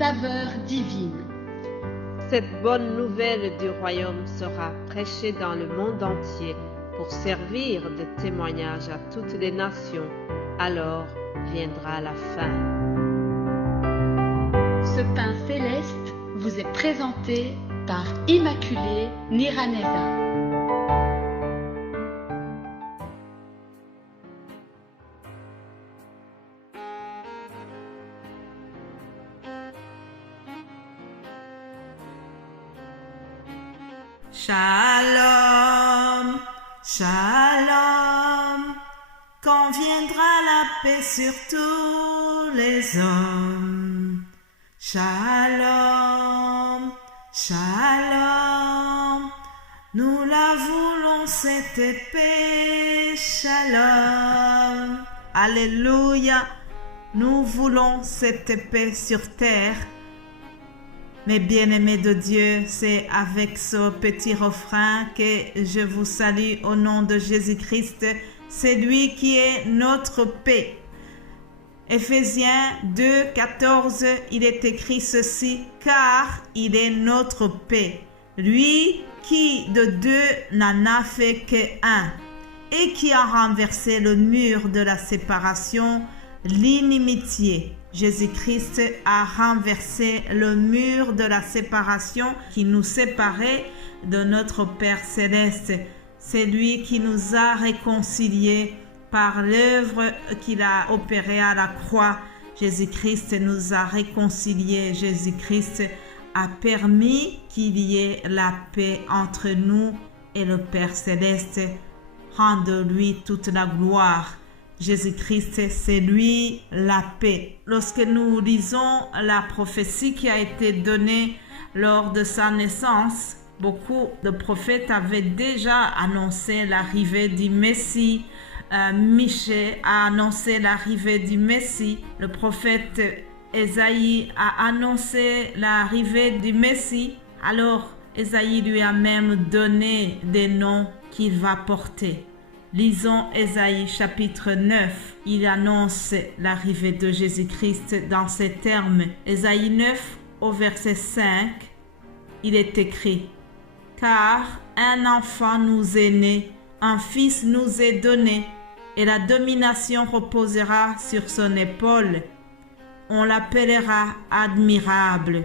saveur divine. Cette bonne nouvelle du royaume sera prêchée dans le monde entier pour servir de témoignage à toutes les nations. Alors viendra la fin. Ce pain céleste vous est présenté par Immaculée Niraneza. Shalom, shalom, quand viendra la paix sur tous les hommes. Shalom, shalom, nous la voulons cette paix. Shalom, alléluia, nous voulons cette paix sur terre. Mes bien-aimés de Dieu, c'est avec ce petit refrain que je vous salue au nom de Jésus-Christ. C'est lui qui est notre paix. Éphésiens 2, 14, il est écrit ceci, car il est notre paix. Lui qui de deux n'en a fait qu'un et qui a renversé le mur de la séparation, l'inimitié. Jésus-Christ a renversé le mur de la séparation qui nous séparait de notre Père Céleste. C'est lui qui nous a réconciliés par l'œuvre qu'il a opérée à la croix. Jésus-Christ nous a réconciliés. Jésus-Christ a permis qu'il y ait la paix entre nous et le Père Céleste. Rende-lui toute la gloire. Jésus-Christ, c'est lui la paix. Lorsque nous lisons la prophétie qui a été donnée lors de sa naissance, beaucoup de prophètes avaient déjà annoncé l'arrivée du Messie. Michée a annoncé l'arrivée du Messie. Le prophète Ésaïe a annoncé l'arrivée du Messie. Alors, Ésaïe lui a même donné des noms qu'il va porter. Lisons Ésaïe chapitre 9. Il annonce l'arrivée de Jésus-Christ dans ces termes. Ésaïe 9 au verset 5, il est écrit « Car un enfant nous est né, un fils nous est donné, et la domination reposera sur son épaule. On l'appellera admirable,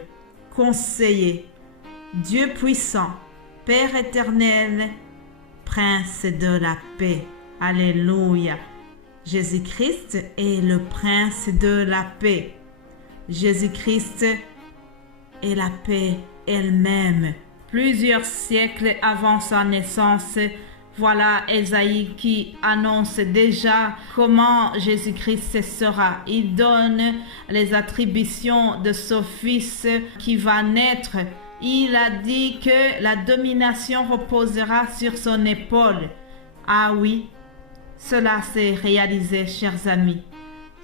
conseiller, Dieu puissant, Père éternel, Prince de la paix. » Alléluia. Jésus-Christ est le Prince de la paix. Jésus-Christ est la paix elle-même. Plusieurs siècles avant sa naissance, voilà Ésaïe qui annonce déjà comment Jésus-Christ sera. Il donne les attributions de ce Fils qui va naître. Il a dit que la domination reposera sur son épaule. Ah oui, cela s'est réalisé, chers amis.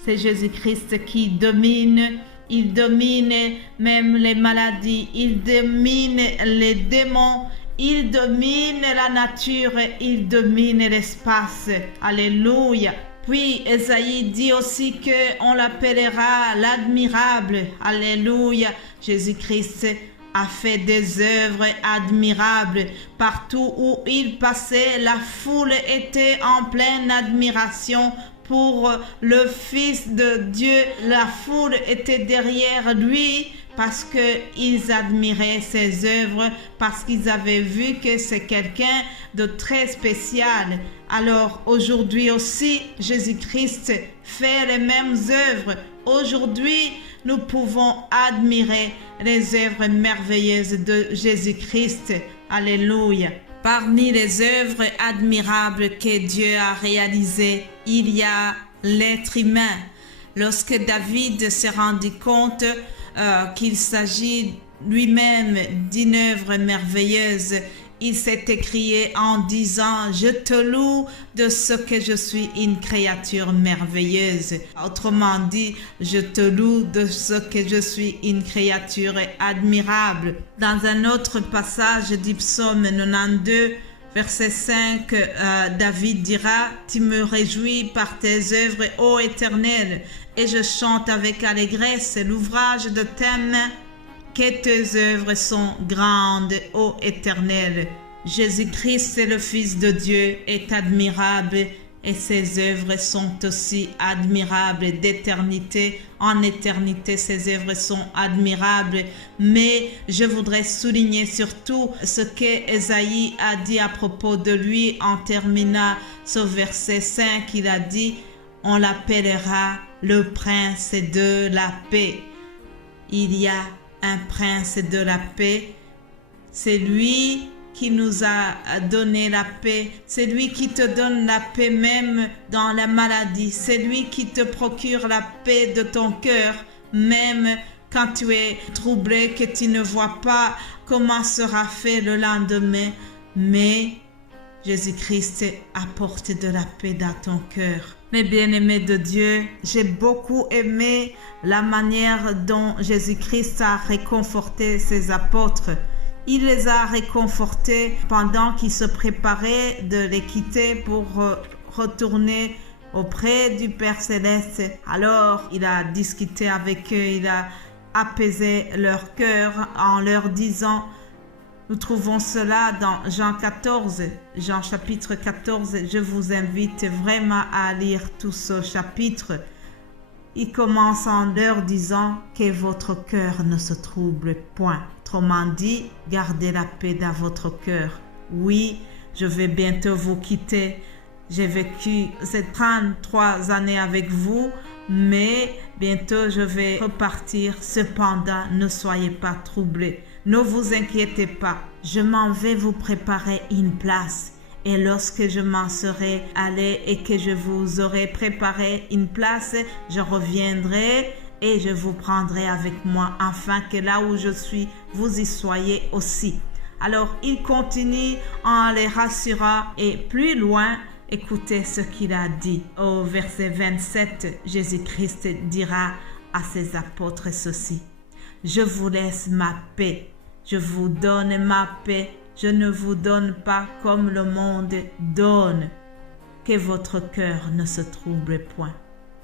C'est Jésus-Christ qui domine. Il domine même les maladies. Il domine les démons. Il domine la nature. Il domine l'espace. Alléluia. Puis Ésaïe dit aussi qu'on l'appellera l'admirable. Alléluia. Jésus-Christ a fait des œuvres admirables. Partout où il passait, la foule était en pleine admiration pour le Fils de Dieu. La foule était derrière lui parce qu'ils admiraient ses œuvres, parce qu'ils avaient vu que c'est quelqu'un de très spécial. Alors aujourd'hui aussi, Jésus-Christ fait les mêmes œuvres. Aujourd'hui, nous pouvons admirer les œuvres merveilleuses de Jésus-Christ. Alléluia. Parmi les œuvres admirables que Dieu a réalisées, il y a l'être humain. Lorsque David s'est rendu compte qu'il s'agit lui-même d'une œuvre merveilleuse, il s'est écrié en disant « Je te loue de ce que je suis une créature merveilleuse ». Autrement dit, je te loue de ce que je suis une créature admirable. Dans un autre passage du psaume 92, Verset 5, David dira, « Tu me réjouis par tes œuvres, ô Éternel, et je chante avec allégresse l'ouvrage de tes mains. Que tes œuvres sont grandes, ô Éternel. » Jésus-Christ, le Fils de Dieu, est admirable et ses œuvres sont aussi admirables d'éternité en éternité. Ses œuvres sont admirables, mais je voudrais souligner surtout ce que Ésaïe a dit à propos de lui en terminant ce verset 5. Il a dit, on l'appellera le prince de la paix. Il y a un prince de la paix, c'est lui qui nous a donné la paix. C'est lui qui te donne la paix même dans la maladie. C'est lui qui te procure la paix de ton cœur, même quand tu es troublé, que tu ne vois pas comment sera fait le lendemain. Mais Jésus-Christ apporte de la paix dans ton cœur. Mes bien-aimés de Dieu, j'ai beaucoup aimé la manière dont Jésus-Christ a réconforté ses apôtres. Il les a réconfortés pendant qu'ils se préparaient de les quitter pour retourner auprès du Père Céleste. Alors, il a discuté avec eux, il a apaisé leur cœur en leur disant, nous trouvons cela dans Jean 14, Jean chapitre 14. Je vous invite vraiment à lire tout ce chapitre. Il commence en leur disant que votre cœur ne se trouble point. Autrement dit, gardez la paix dans votre cœur. Oui, je vais bientôt vous quitter. J'ai vécu ces 33 années avec vous, mais bientôt je vais repartir. Cependant, ne soyez pas troublés. Ne vous inquiétez pas. Je m'en vais vous préparer une place. Et lorsque je m'en serai allé et que je vous aurai préparé une place, je reviendrai et je vous prendrai avec moi, afin que là où je suis, vous y soyez aussi. Alors, il continue en les rassurant et plus loin, écoutez ce qu'il a dit. Au verset 27, Jésus-Christ dira à ses apôtres ceci. « Je vous laisse ma paix, je vous donne ma paix. Je ne vous donne pas comme le monde donne. Que votre cœur ne se trouble point. »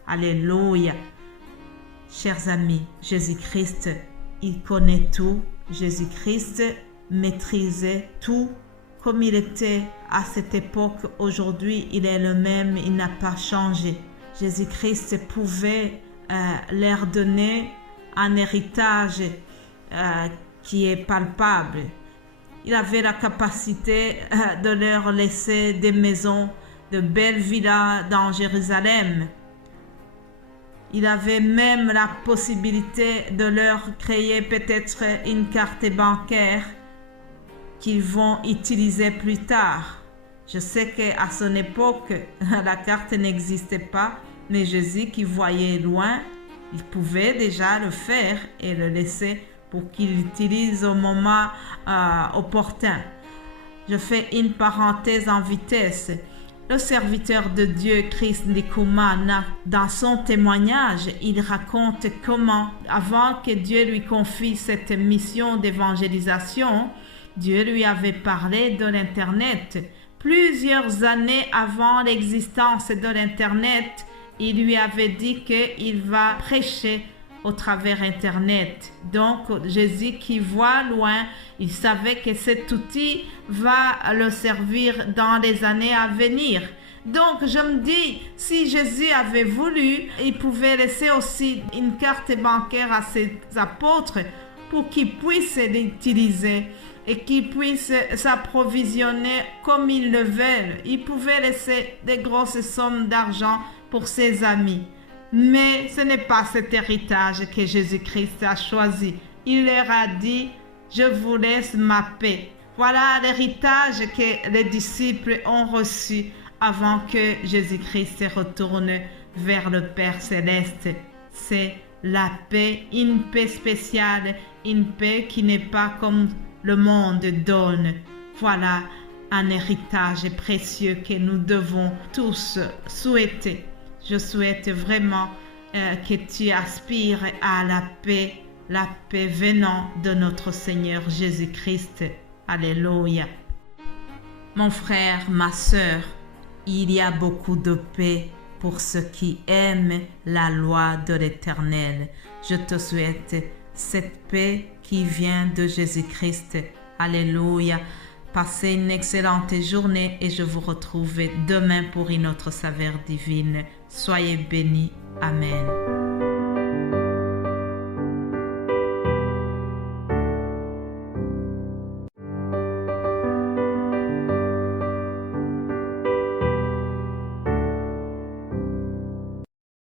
Alléluia. Chers amis, Jésus-Christ, il connaît tout. Jésus-Christ maîtrisait tout. Comme il était à cette époque, aujourd'hui, il est le même, il n'a pas changé. Jésus-Christ pouvait leur donner un héritage qui est palpable. Il avait la capacité de leur laisser des maisons, de belles villas dans Jérusalem. Il avait même la possibilité de leur créer peut-être une carte bancaire qu'ils vont utiliser plus tard. Je sais qu'à son époque, la carte n'existait pas, mais Jésus qui voyait loin, il pouvait déjà le faire et le laisser pour qu'il l'utilise au moment opportun. Je fais une parenthèse en vitesse. Le serviteur de Dieu, Chris Ndikumana, dans son témoignage, il raconte comment, avant que Dieu lui confie cette mission d'évangélisation, Dieu lui avait parlé de l'Internet. Plusieurs années avant l'existence de l'Internet, il lui avait dit qu'il va prêcher au travers Internet. Donc, Jésus qui voit loin, il savait que cet outil va le servir dans les années à venir. Donc, je me dis, si Jésus avait voulu, il pouvait laisser aussi une carte bancaire à ses apôtres pour qu'ils puissent l'utiliser et qu'ils puissent s'approvisionner comme ils le veulent. Il pouvait laisser des grosses sommes d'argent pour ses amis. Mais ce n'est pas cet héritage que Jésus-Christ a choisi. Il leur a dit, je vous laisse ma paix. Voilà l'héritage que les disciples ont reçu avant que Jésus-Christ se retourne vers le Père Céleste. C'est la paix, une paix spéciale, une paix qui n'est pas comme le monde donne. Voilà un héritage précieux que nous devons tous souhaiter. Je souhaite vraiment que tu aspires à la paix venant de notre Seigneur Jésus-Christ. Alléluia. Mon frère, ma sœur, il y a beaucoup de paix pour ceux qui aiment la loi de l'Éternel. Je te souhaite cette paix qui vient de Jésus-Christ. Alléluia. Passez une excellente journée et je vous retrouve demain pour une autre saveur divine. Soyez bénis. Amen.